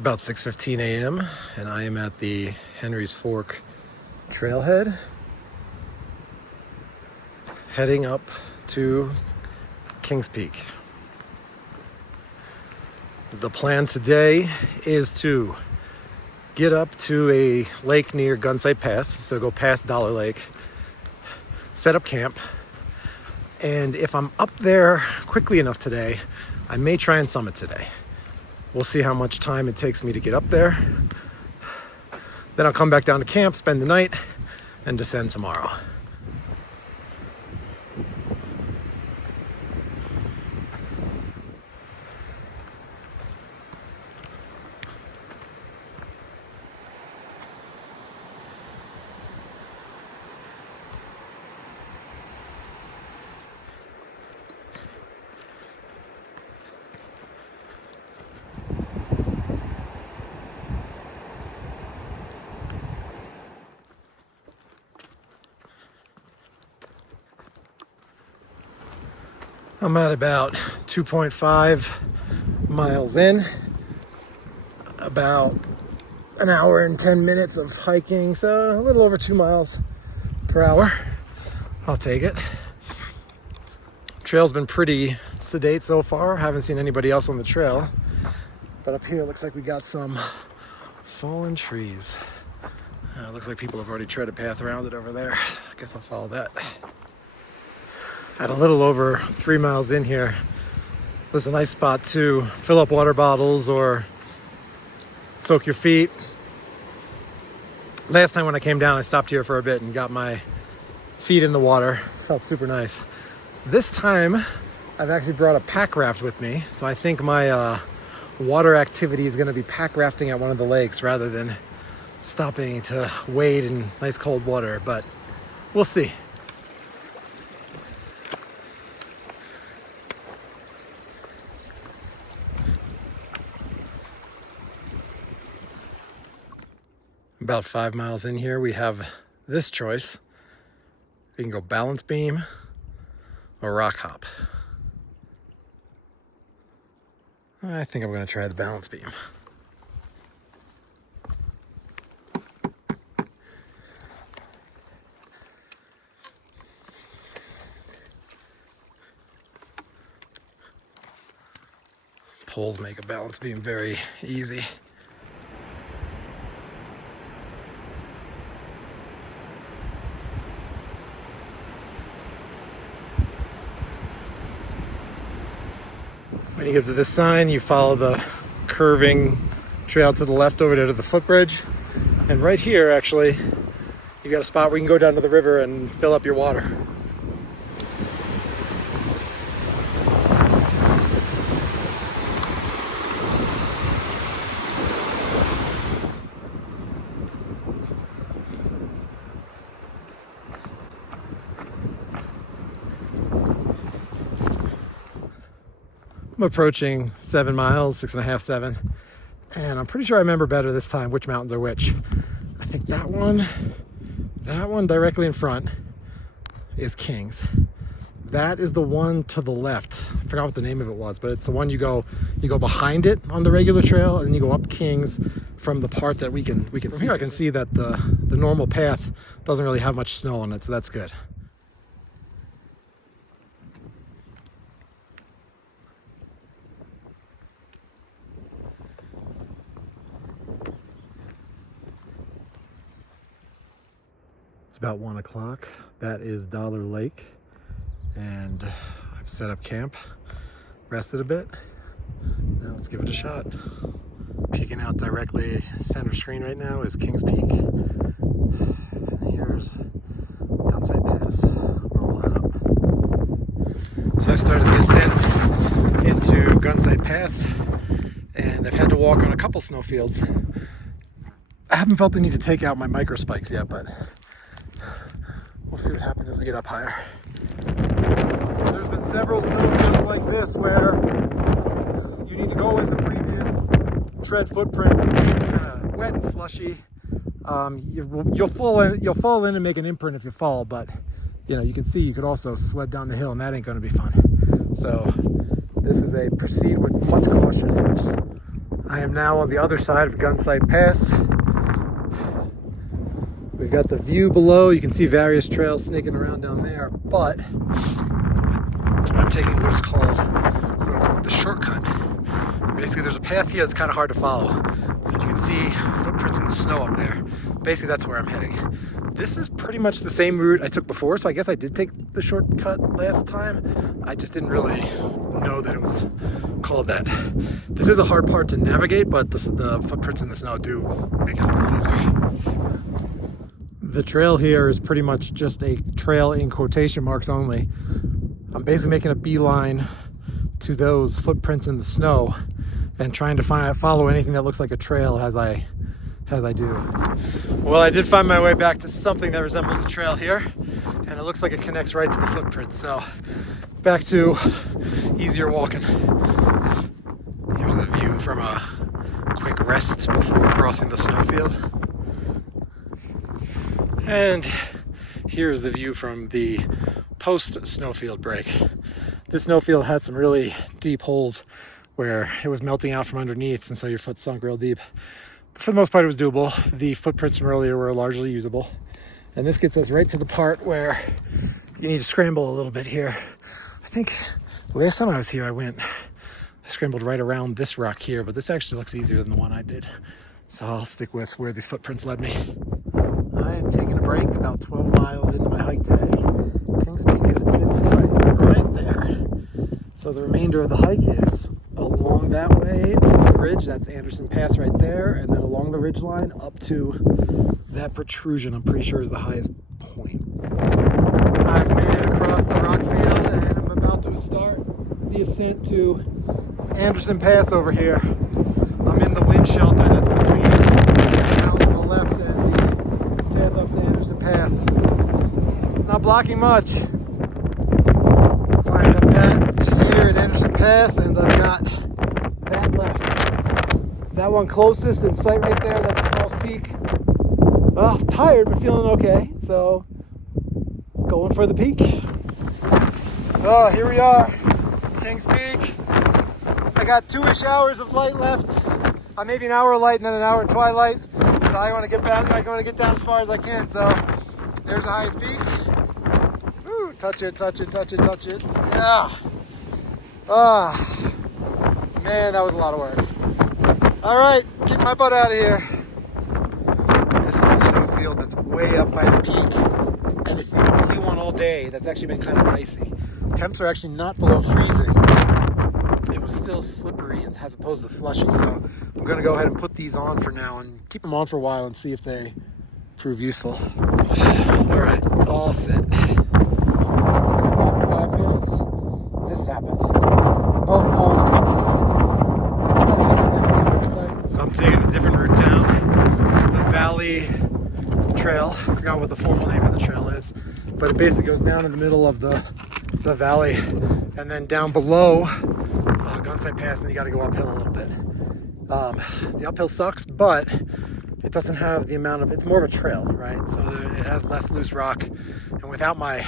about 6:15 a.m. and I am at the Henrys Fork Trailhead, heading up to Kings Peak. The plan today is to get up to a lake near Gunsight Pass, so go past Dollar Lake, set up camp, and if I'm up there quickly enough today, I may try and summit today. We'll see how much time it takes me to get up there. Then I'll come back down to camp, spend the night, and descend tomorrow. I'm at about 2.5 miles in, about an hour and 10 minutes of hiking, so a little over 2 miles per hour. I'll take it. Trail's been pretty sedate so far. Haven't seen anybody else on the trail, but up here it looks like we got some fallen trees. Looks like people have already tread a path around it over there. I guess I'll follow that. At a little over 3 miles in here, there's a nice spot to fill up water bottles or soak your feet. Last time when I came down, I stopped here for a bit and got my feet in the water. Felt super nice. This time, I've actually brought a pack raft with me, so I think my water activity is going to be pack rafting at one of the lakes rather than stopping to wade in nice cold water, but we'll see. About 5 miles in here, we have this choice. We can go balance beam or rock hop. I think I'm going to try the balance beam. Poles make a balance beam very easy. When you get to this sign, you follow the curving trail to the left over there to the footbridge. And right here, actually, you got a spot where you can go down to the river and fill up your water. I'm approaching 7 miles, 6.5, 7, and I'm pretty sure I remember better this time which mountains are which. I think that one directly in front is Kings. That is the one to the left. I forgot what the name of it was, but it's the one you go behind it on the regular trail, and then you go up Kings from the part that we can see. Here I can see that the normal path doesn't really have much snow on it, so that's good. About 1 o'clock. That is Dollar Lake, and I've set up camp, rested a bit. Now let's give it a shot. Peeking out directly center screen right now is Kings Peak, and here's Gunsight Pass where we'll head up. So I started the ascent into Gunsight Pass, and I've had to walk on a couple snowfields. I haven't felt the need to take out my Microspikes yet, but we'll see what happens as we get up higher. There's been several snowfields like this where you need to go in the previous tread footprints because it's kind of wet and slushy. You'll fall in and make an imprint if you fall, but you can see you could also sled down the hill, and that ain't going to be fun. So this is a proceed with much caution I am now on the other side of Gunsight Pass. We've got the view below. You can see various trails snaking around down there, but I'm taking what is called, quote unquote, the shortcut. Basically, there's a path here that's kind of hard to follow. But you can see footprints in the snow up there. Basically, that's where I'm heading. This is pretty much the same route I took before, so I guess I did take the shortcut last time. I just didn't really know that it was called that. This is a hard part to navigate, but the footprints in the snow do make it a little easier. The trail here is pretty much just a trail in quotation marks only. I'm basically making a beeline to those footprints in the snow and trying to follow anything that looks like a trail as I do. Well, I did find my way back to something that resembles a trail here, and it looks like it connects right to the footprints. So back to easier walking. Here's the view from a quick rest before crossing the snowfield. And here's the view from the post-snowfield break. This snowfield had some really deep holes where it was melting out from underneath, and so your foot sunk real deep. But for the most part, it was doable. The footprints from earlier were largely usable. And this gets us right to the part where you need to scramble a little bit here. I think last time I was here, I scrambled right around this rock here, but this actually looks easier than the one I did. So I'll stick with where these footprints led me. I am taking a break about 12 miles into my hike today. Kings Peak is in sight right there. So the remainder of the hike is along that way, up the ridge, that's Anderson Pass right there, and then along the ridge line up to that protrusion, I'm pretty sure is the highest point. I've made it across the rock field and I'm about to start the ascent to Anderson Pass over here. I'm in the wind shelter that's between the mountain on the left and the path up to Anderson Pass. It's not blocking much. Climbed up that to here at Anderson Pass, and I've got that left. That one closest in sight right there, that's a false peak. Well, tired but feeling okay, so going for the peak. Oh, here we are, Kings Peak. I got 2-ish hours of light left. Maybe an hour of light and then an hour of twilight. So I want to get back. I want to get down as far as I can. So there's the highest peak. Woo, touch it, touch it, touch it, touch it. Yeah. Ah, man, that was a lot of work. All right, get my butt out of here. This is a snowfield that's way up by the peak, and it's the only one all day that's actually been kind of icy. Temps are actually not below freezing. It was still slippery as opposed to slushy, so I'm going to go ahead and put these on for now and keep them on for a while and see if they prove useful. All right, all set. In about 5 minutes, this happened. Both poles. So I'm taking a different route down the Valley Trail. I forgot what the formal name of the trail is, but it basically goes down in the middle of the valley, and then down below Gunsight Pass, and then you got to go uphill a little bit. The uphill sucks, but it doesn't have the amount of, it's more of a trail, right? So it has less loose rock, and without my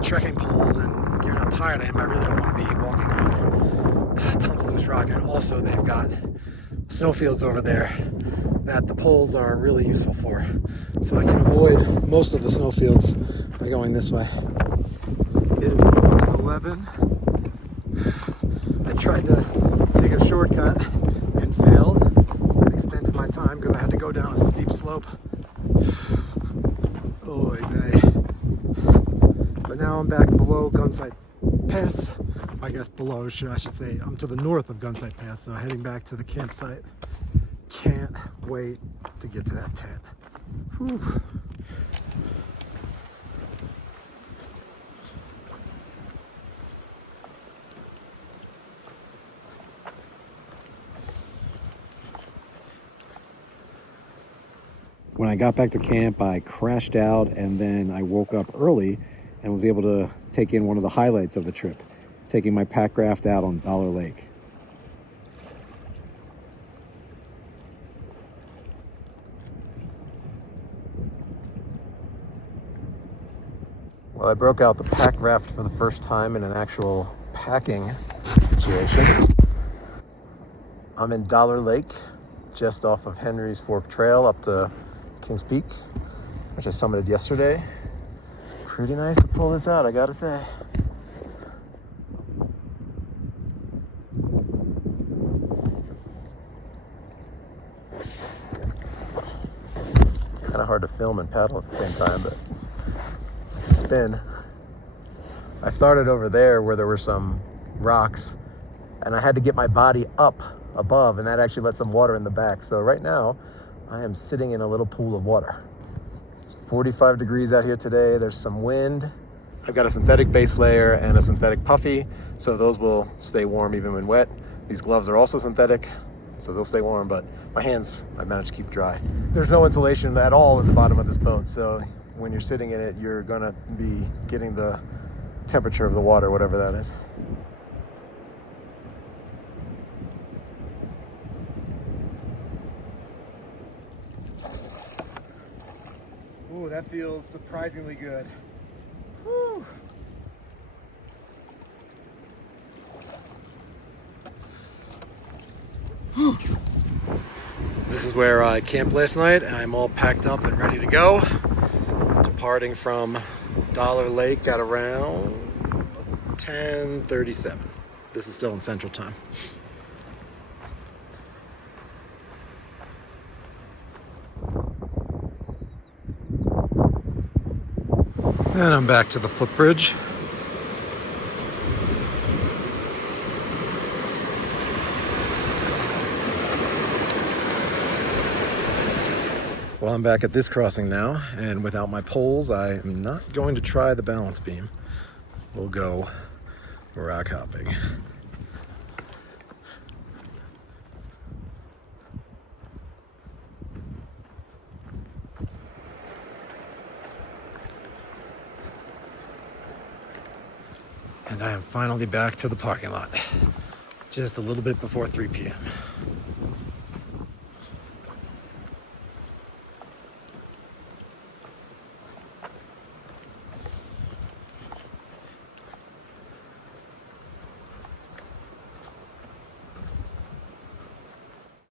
trekking poles and given how tired I am, I really don't want to be walking on tons of loose rock. And also they've got snowfields over there that the poles are really useful for. So I can avoid most of the snowfields by going this way. It is almost 11. I tried to take a shortcut and failed and extended my time because I had to go down a steep slope. Oy vey. But now I'm back below Gunsight Pass. I guess below, I should say. I'm to the north of Gunsight Pass, so heading back to the campsite. Can't wait to get to that tent. Whew. When I got back to camp, I crashed out, and then I woke up early and was able to take in one of the highlights of the trip, taking my pack raft out on Dollar Lake. Well, I broke out the pack raft for the first time in an actual packing situation. I'm in Dollar Lake, just off of Henrys Fork Trail up to Kings Peak, which I summited yesterday. Pretty nice to pull this out, I gotta say. Kind of hard to film and paddle at the same time, but I can spin. I started over there where there were some rocks, and I had to get my body up above, and that actually let some water in the back. So right now, I am sitting in a little pool of water. It's 45 degrees out here today. There's some wind. I've got a synthetic base layer and a synthetic puffy, so those will stay warm even when wet. These gloves are also synthetic, so they'll stay warm, but my hands I managed to keep dry. There's no insulation at all in the bottom of this boat, so when you're sitting in it, you're gonna be getting the temperature of the water, whatever that is. Ooh, that feels surprisingly good. Whew. This is where I camped last night, and I'm all packed up and ready to go. Departing from Dollar Lake at around 10:37. This is still in Central Time. And I'm back to the footbridge. Well, I'm back at this crossing now, and without my poles, I am not going to try the balance beam. We'll go rock hopping. And I am finally back to the parking lot, just a little bit before 3 p.m.